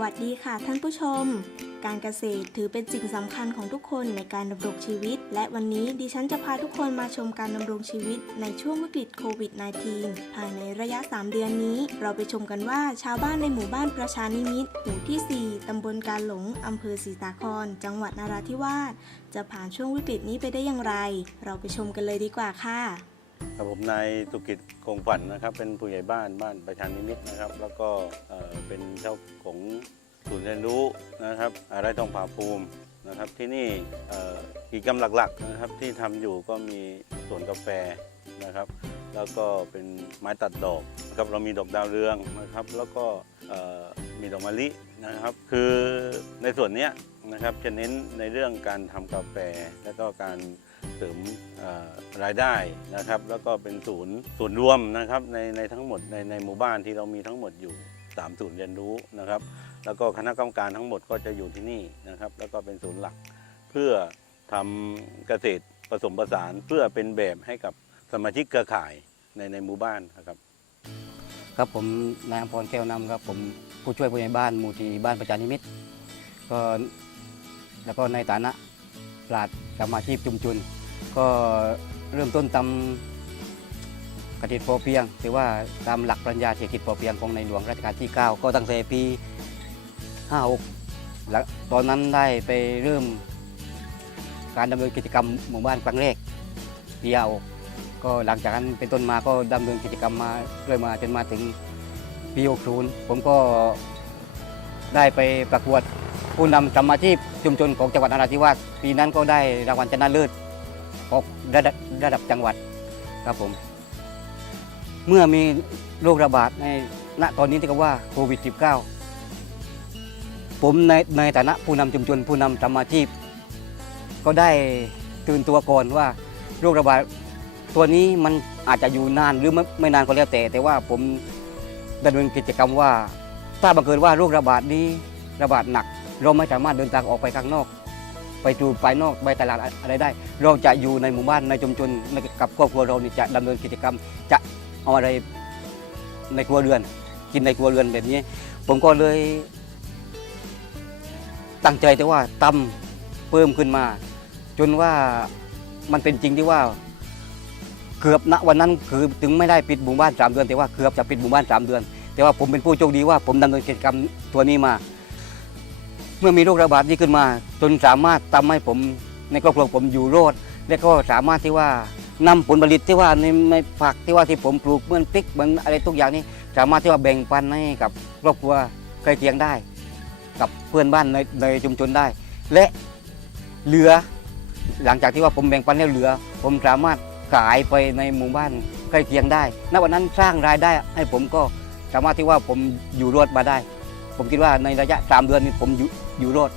วัสดีค่ะท่านผู้ชม การเกษตรถือเป็นสิ่งสำคัญของทุกคนในการดำรงชีวิต และวันนี้ดิฉันจะพาทุกคนมาชมการดำรงชีวิตในช่วงวิกฤตโควิด -19 ภายในระยะ 3 เดือนนี้ เราไปชมกันว่าชาวบ้านในหมู่บ้านประชานิมิตหมู่ที่ 4 ตำบลการหลงอำเภอศรีสาคร จังหวัดนราธิวาสจะผ่านช่วงวิกฤตนี้ไปได้อย่างไร เราไปชมกันเลยดีกว่าค่ะ ครับผมนายสุกิจคงฝันนะครับ เป็นผู้ใหญ่บ้านบ้านประชานิมิตนะครับ แล้วก็เป็นเจ้าของศูนย์เรียนรู้นะครับไร่ทองผาภูมินะครับ ที่นี่กิจกรรมหลักๆนะครับที่ทำอยู่ก็มีสวนกาแฟนะครับ แล้วก็เป็นไม้ตัดดอกนะครับเรามีดอกดาวเรืองนะครับ แล้วก็มีดอกมะลินะครับ คือในส่วนนี้นะครับจะเน้นในเรื่องการทำกาแฟแล้วก็การ เสริมรายได้นะครับ แล้วก็เป็นศูนย์ศูนย์รวมนะครับในในทั้งหมดในในหมู่บ้านที่เรามีทั้งหมดอยู่3ศูนย์เรียนรู้นะครับ แล้วก็คณะกรรมการทั้งหมดก็จะอยู่ที่นี่นะครับ แล้วก็เป็นศูนย์หลักเพื่อทำเกษตรผสมผสานเพื่อเป็นแบบให้กับสมาชิกเครือข่ายในในหมู่บ้านนะครับ ครับผมนายอมพรแก้วนำครับ ผมผู้ช่วยผู้ใหญ่บ้านหมู่ที่บ้านประชานิมิตก็แล้วก็ในฐานะปราชญ์กรรมาชีพชุมชน ก็เริ่มต้นตามกติพอเพียงหรือว่าตามหลักปรัชญาเศรษฐกิจพอเพียงของในหลวงรัชกาลที่ 9 ก็ตั้งแต่ปี 56แล้วตอนนั้นได้ไปเริ่มการดำเนินกิจกรรมหมู่บ้านครั้งแรกปี56ก็หลังจากนั้นเป็นต้นมาก็ดำเนินกิจกรรมมาเรื่อยมาจนมาถึงปี60ผมก็ได้ไปประกวดผู้นำสมาชีพชุมชนของจังหวัดนราธิวาสปีนั้นก็ได้รางวัลชนะเลิศ ของระดับระดับจังหวัดครับผม เมื่อมีโรคระบาดในณตอนนี้ที่เขาว่าโควิด -19 ผมในในฐานะผู้นำชุมชนผู้นำสมาชีพ ก็ได้ตื่นตัวก่อนว่าโรคระบาดตัวนี้มันอาจจะอยู่นานหรือไม่ไม่นานก็แล้วแต่ แต่ว่าผมดำเนินกิจกรรมว่า ถ้าบังเกิดว่าโรคระบาดนี้ระบาดหนัก เราไม่สามารถเดินทางออกไปข้างนอก ไปดูภายนอกไปตลาดอะไรได้ เราจะอยู่ในหมู่บ้านในชุมชนกับครอบครัวเรานี่จะดำเนินกิจกรรม จะเอาอะไรในครัวเรือน กินในครัวเรือนแบบนี้ ผมก็เลย ตั้งใจแต่ว่าตำเพิ่มขึ้นมา จนว่ามันเป็นจริงที่ว่าเกือบณวันนั้นคือถึงไม่ได้ปิดหมู่บ้านสามเดือน แต่ว่าเกือบจะปิดหมู่บ้านสามเดือน แต่ว่าผมเป็นผู้โชคดีว่าผมดำเนินกิจกรรมตัวนี้มา เมื่อมีโรคระบาดนี้ขึ้นมา จนสามารถทำให้ผมในครอบครัวผมอยู่รอดและก็สามารถที่ว่านำผลผลิตที่ว่าในในผักที่ว่าที่ผมปลูกเหมือนพริกเหมือนอะไรทุกอย่างนี้สามารถที่ว่าแบ่งปันให้กับครอบครัวใกล้เคียงได้ กับเพื่อนบ้านในในชุมชนได้ และเหลือ หลังจากที่ว่าผมแบ่งปันแล้วเหลือ ผมสามารถขายไปในหมู่บ้านใกล้เคียงได้ณวันนั้นสร้างรายได้ให้ผมก็สามารถที่ว่าผมอยู่รอดมาได้ ผมคิดว่าในระยะสามเดือนนี้ผมอยู่ อยู่รอด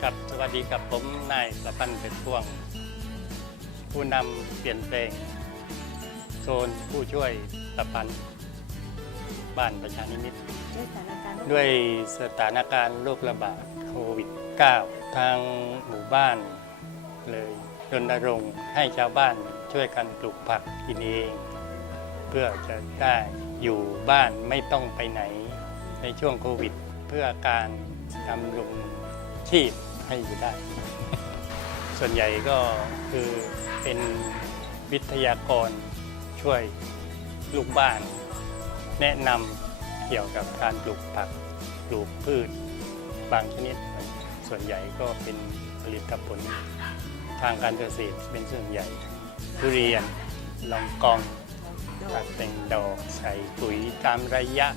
ครับสวัสดีครับผมนายประพันธ์เป็นพ่วง ผู้นำเปลี่ยนแปลงโซนผู้ช่วยประพันธ์บ้านประชานิมิตรด้วยสถานการณ์โรคระบาดโควิด -9 ทางหมู่บ้านเลยรณรงค์ให้ชาวบ้านช่วยกันปลูกผักกินเองเพื่อจะได้อยู่บ้านไม่ต้องไปไหน ในช่วงโควิด เพื่อการดำรงชีพให้อยู่ได้ ส่วนใหญ่ก็คือเป็นวิทยากรช่วยลูกบ้าน แนะนำเกี่ยวกับการปลูกผักปลูกพืชบางชนิด ส่วนใหญ่ก็เป็นผลิตผลทางการเกษตรเป็นส่วนใหญ่ทุเรียนลองกอง ตัดแต่งดอกใส่ปุ๋ยตามระยะ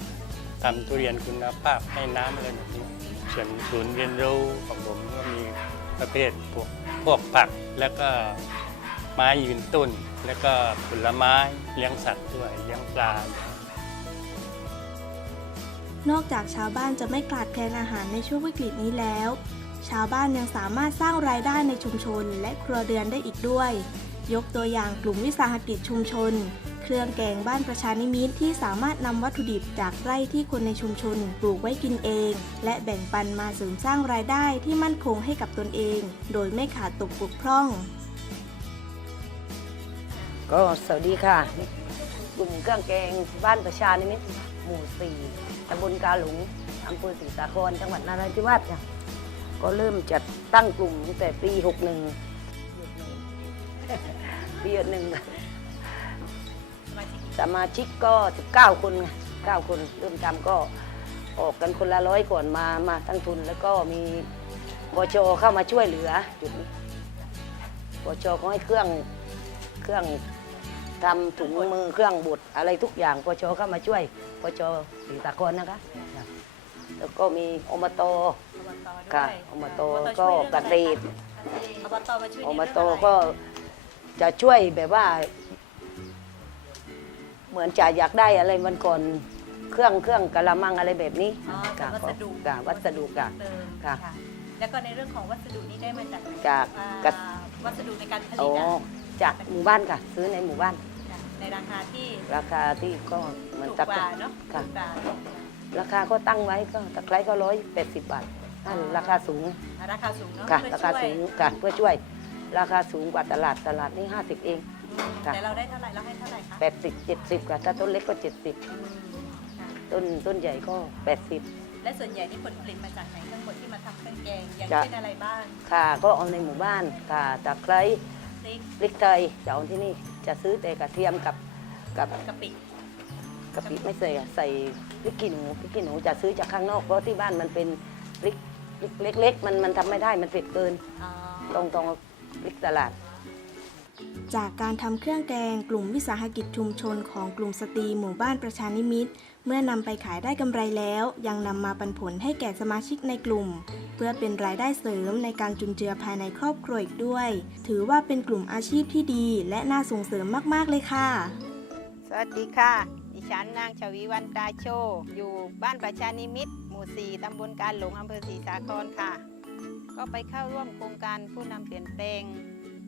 ทำทุเรียนคุณภาพให้น้ำอะไรแบบนี้ส่วนศูนย์เรียนรู้ของผมก็มีประเภทพวกพวกผักแล้วก็ไม้ยืนต้น แล้วก็ผลไม้เลี้ยงสัตว์ด้วยเลี้ยงปลานอกจากชาวบ้านจะไม่ขาดแคลนอาหารในช่วงวิกฤตนี้แล้ว ชาวบ้านยังสามารถสร้างรายได้ในชุมชนและครัวเรือนได้อีกด้วย ยกตัวอย่างกลุ่มวิสาหกิจชุมชน เครื่องแกงบ้านประชานิมิตรที่สามารถนำวัตถุดิบจากไร่ที่คนในชุมชนปลูกไว้กินเอง และแบ่งปันมาเสริมสร้างรายได้ที่มั่นคงให้กับตนเอง โดยไม่ขาดตกบกพร่อง ก็สวัสดีค่ะกลุ่มเครื่องแกงบ้านประชานิมิตรหมู่สี่ตำบลกาหลงอำเภอศรีสาครจังหวัดนราธิวาสค่ะก็เริ่มจัดตั้งกลุ่มตั้งแต่ปี 61 ปีหนึ่ง สมาชิกก็ 19 คนไง9คนเริ่มทำก็ออกกันคนละร้อยก่อนมามาตั้งทุนแล้วก็มีบชเข้ามาช่วยเหลือจุดนี้บชเขาให้เครื่องเครื่องทำถุงมือเครื่องบดอะไรทุกอย่างปชเข้ามาช่วยปชศรีสากรนะคะ แล้วก็มีอบตค่ะอบตก็เกษตรอบตมาช่วยอบในตเรื่องอะไรก็จะช่วยแบบว่า เหมือนจะอยากได้อะไรมันก่อนเครื่องเครื่องกะละมังอะไรแบบนี้อ๋อค่ะวัสดุ ค่ะวัสดุค่ะ เติมค่ะแล้วก็ในเรื่องของวัสดุนี้ได้มาจากไหนจากอ่ากัดวัสดุในการผอ๋ลิอตอะจากหมู่บ้านค่ะ ซื้อในหมู่บ้านในราคาที่ราคาที่ก็เหมือนถูกตะกว่าเนาะค่ะ ถูกกว่าราคาก็ตั้งไว้ก็ตะไคร้ก็ร้อยแปดสิบบาทนั่นราคาสูงอ่าราคาสูงเนาะค่ะ เพื่อราคาช่วยสูงค่ะเพื่อช่วย ราคาสูงกว่าตลาดตลาดนี่50เอง อืมค่ะแต่เราได้เท่าไหร่เราให้เท่าไหร่คะ80 70ค่ะถ้าต้นเล็กก็อืมค่ะ70ต้นต้นใหญ่ก็80และส่วนใหญ่นี่ผลผลิตมาจากไหนทั้งหมดที่มาทำเครื่องแกงอย่างจะเช่นอะไรบ้างค่ะก็เอาในหมู่บ้านค่ะตะไคร้พริกพริกไทยจะเอาที่นี่จะซื้อแต่กระเทียมกับกับกะปิกะปิไม่ใส่อะใส่พริกขี้หนูพริกขี้หนูจะซื้อจากข้างนอกเพราะที่บ้านมันเป็นพริกพริกเล็ก ๆ มันมันทำไม่ได้มันเผ็ดเกิน อ๋อต้องต้องเอาพริกตลาด จากการทำเครื่องแกงกลุ่มวิสาหกิจชุมชนของกลุ่มสตรีหมู่บ้านประชานิมิตเมื่อนำไปขายได้กำไรแล้ว ยังนำมาปันผลให้แก่สมาชิกในกลุ่ม เพื่อเป็นรายได้เสริมในการจุนเจือภายในครอบครัวอีกด้วย ถือว่าเป็นกลุ่มอาชีพที่ดีและน่าส่งเสริมมากๆเลยค่ะ สวัสดีค่ะ ดิฉันนางชวีวันตาโช อยู่บ้านประชานิมิตหมู่ 4ตำบลการหลงอำเภอศรีสาครค่ะ ก็ไปเข้าร่วมโครงการผู้นำเปลี่ยนแปลง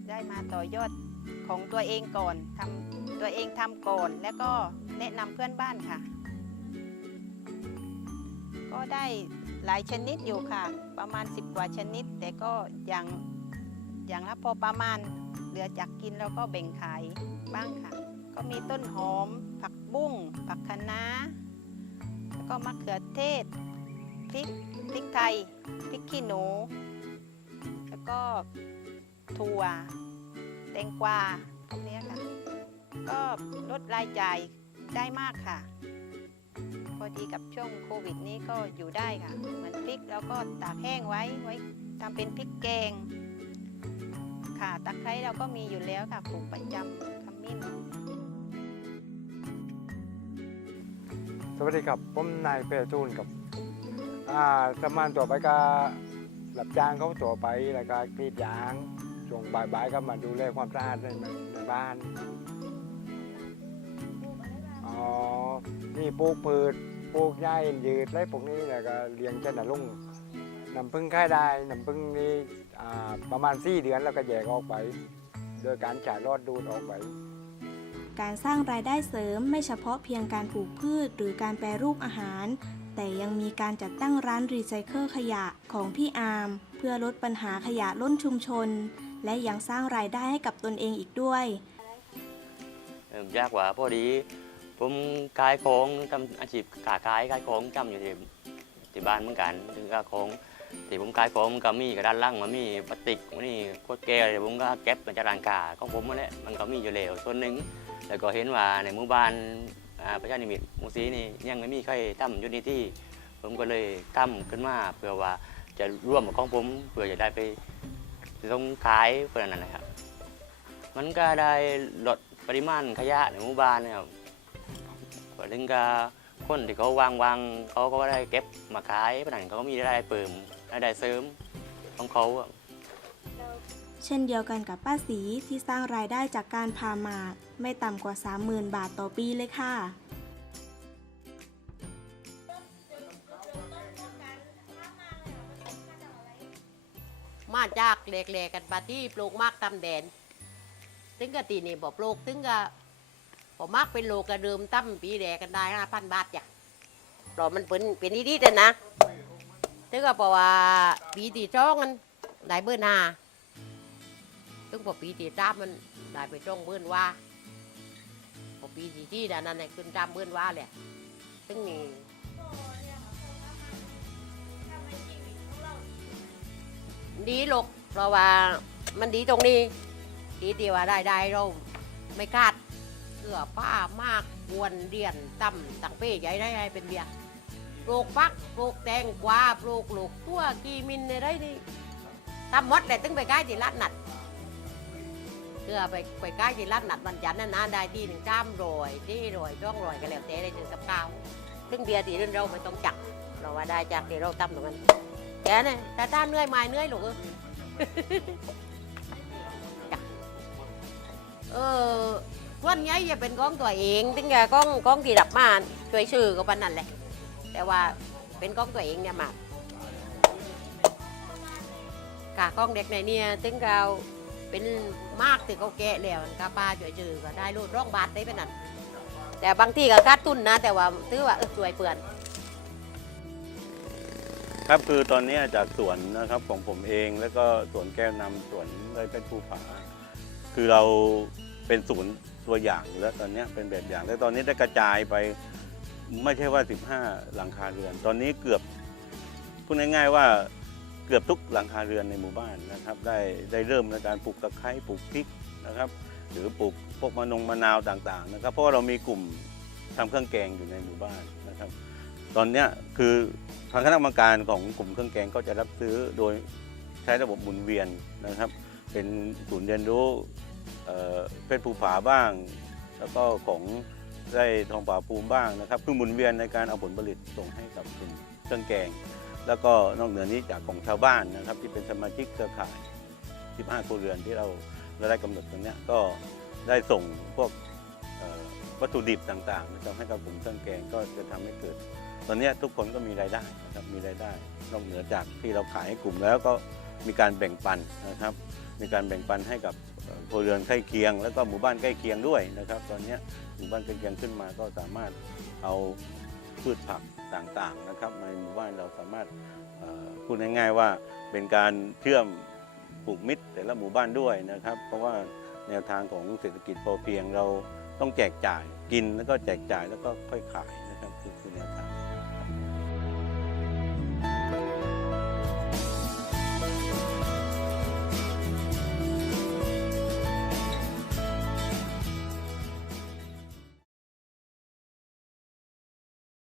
ได้มาต่อยอดของตัวเองก่อนทำตัวเองทำก่อน แล้วก็แนะนำเพื่อนบ้านค่ะ ก็ได้หลายชนิดอยู่ค่ะ ประมาณ 10 กว่าชนิด แต่ก็อย่างอย่างละพอประมาณเหลือจากกินแล้วก็แบ่งขายบ้างค่ะ ก็มีต้นหอม ผักบุ้ง ผักคะน้าแล้วก็มะเขือเทศพริกพริกไทยพริกขี้หนู แล้วก็ ถั่วแตงกวาพวกนี้ค่ะ ก็ลดรายจ่ายได้มากค่ะ พอดีกับช่วงโควิดนี้ก็อยู่ได้ค่ะเหมือนพริกแล้วก็ตากแห้งไว้ไว้ทำเป็นพริกแกง ค่ะตะไคร้เราก็มีอยู่แล้วค่ะปลูกประจำขมิ้นสวัสดีครับผมนายเปรจูนครับอ่าทำงานตัวไปก็หลับจ้างเขาตัวไปแล้วก็กรีดยาง ช่วงบ่ายๆก็มาดูแลความสะอาดในในบ้าน อ๋อ นี่ปลูกพืชปลูกหญ้าเอ็นยืดไรพวกนี้แล้วก็เลี้ยงเช่นน่ะลุงน้ำพึ่งค่ายได้น้ำพึ่งนี่ประมาณสี่เดือนแล้วก็แยกออกไป โดยการจ่ายรอดดูดออกไป การสร้างรายได้เสริมไม่เฉพาะเพียงการปลูกพืชหรือการแปรรูปอาหาร แต่ยังมีการจัดตั้งร้านรีไซเคิลขยะของพี่อาร์มเพื่อลดปัญหาขยะล้นชุมชน และยังสร้างรายได้ให้กับตนเองอีกด้วย เอิ่มยากกว่าพอดี ผมขายของทำอาชีพขาขายขายของจำอยู่ที่ที่บ้านเหมือนกันถึงก็ของที่ผมขายของมันก็มีกระดานล่างมันมีพลาสติกมันมีขวดแก้วเดี๋ยวผมก็เก็บมาจากร้านค้าของผมนั่นแหละมันก็มีอยู่แล้วส่วนหนึ่งแล้วก็เห็นว่าในหมู่บ้านอ่าประชานิมิตรหมู่สีนี่ยังไม่มีใครทำอยู่ในที่ ผมก็เลยทำขึ้นมาเพื่อว่าจะร่วมกับของผมเพื่อจะได้ไป ลงขายเพื่อนั้นนะครับ มันก็ได้ลดปริมาณขยะในหมู่บ้านนะครับพอถึงก็คนที่เขาวางวางเขาก็ได้เก็บมาขายเพราะนั้นเขาก็มีรายได้เปิมรายได้เสริมของเขาอะเช่นเดียวกันกับป้าสีที่สร้างรายได้จากการพาหมาก ไม่ต่ำกว่า 30,000 บาทต่อปีเลยค่ะ มาจากแหลกๆกันปาที่ปลูกมากตำแดนถึงกะตีนี่บอกปลูกถึงกะพอมากเป็นโลกระเดิมตั้มปีแดกกันได้ห้าพันบาทจ้ะเพราะมันเป็นเป็นดีๆแต่นะถึงก็บอกว่าปีตีจ้องมันได้เบอร์นาถึงพอปีตีจ้ามันได้ไปจ้องเบอร์ว่าที่เดี๋ยวนั้นเนี่ยขึ้นตามเบื้อนว่าเลยซึ่งมี ดีหรอกเพราะว่ามันดีตรงนี้ ดีที่ว่าได้ได้เราไม่คาดเสื้อผ้ามากกวนเรียนต่ำต่างเป้ใหญ่ได้ไเป็นเบียร์ปลูกปักปลูกแตงกวาปลูกลูกตัวกีมินในไรนี่ทำหมดเลยตึงไปใกล้ที่ลาดหนัดเพื่อไปไปใกล้ที่ลาดหนัดวันจันทร์นั้นนะได้ที่หนึ่งจ้ามรอยที่รอยจ้องรอยกันแล้วแต่ได้ถึงกับเก้าซึ่งเบียร์ที่เรื่องเราไม่ต้องจักเราว่าได้จากที่เราตั้มตรงนั้น แกเนี่ยแต่ถ้าเหนื่อยไม่เหนื่อยหรอกเออเออส่วนใหญ่จะเป็นกล้องตัวเองถึงจะกล้องกล้องที่รับมาช่วยชื่อก็ปนนั่นแหละ แต่ว่าเป็นกล้องตัวเองเนี่ยมากกากล้องเด็กในเนี่ยถึงเราเป็นมากที่เขาแกะแล้วกาปาช่วยชื่อก็ได้รูดร่องบาทได้เป็นนั่นแต่บางที่ก็คาดทุนนะ แต่ว่าถือว่าเออช่วยเปื่อน ครับคือตอนนี้จากสวนนะครับของผมเองแล้วก็สวนแก้วนำสวนเลยเป็นภูผา คือเราเป็นศูนย์ตัวอย่างอยู่แล้วตอนนี้เป็นแบบอย่างแล้วตอนนี้ได้กระจายไปไม่ใช่ว่า 15 หลังคาเรือน ตอนนี้เกือบพูดง่ายๆว่าเกือบทุกหลังคาเรือนในหมู่บ้านนะครับ ได้ได้เริ่มในการปลูกตะไคร้ปลูกพริกนะครับ หรือปลูกพวกมะนงมะนาวต่างๆนะครับ เพราะว่าเรามีกลุ่มทำเครื่องแกงอยู่ในหมู่บ้านนะครับ ตอนเนี้ยคือทางคณะกรรมการของกลุ่มเครื่องแกงก็จะรับซื้อโดยใช้ระบบหมุนเวียนนะครับ เป็นศูนย์เรียนรู้เพชรภูผาบ้าง แล้วก็ของไร่ทองป่าภูมิบ้างนะครับคือหมุนเวียนในการเอาผลผลิตส่งให้กับกลุ่มเครื่องแกง แล้วก็นอกเหนือนี้จากของชาวบ้านนะครับ ที่เป็นสมาชิกเครือข่าย 15ครัวเรือนที่เราได้กำหนดตรงนี้ก็ได้ส่งพวกวัตถุดิบต่างๆนะครับให้กับกลุ่มเครื่องแกงก็จะทำให้เกิด ตอนนี้ทุกคนก็มีรายได้นะครับมีรายได้ นอกเหนือจากที่เราขายให้กลุ่มแล้วก็มีการแบ่งปันนะครับ มีการแบ่งปันให้กับตัวเรือนใกล้เคียง แล้วก็หมู่บ้านใกล้เคียงด้วยนะครับ ตอนนี้หมู่บ้านใกล้เคียงขึ้นมาก็สามารถเอาพืชผักต่างๆนะครับในหมู่บ้านเราสามารถพูดง่ายๆว่าเป็นการเชื่อมผูกมิตรแต่ละหมู่บ้านด้วยนะครับ เพราะว่าแนวทางของเศรษฐกิจพอเพียงเราต้องแจกจ่ายกินแล้วก็แจกจ่ายแล้วก็ค่อยขาย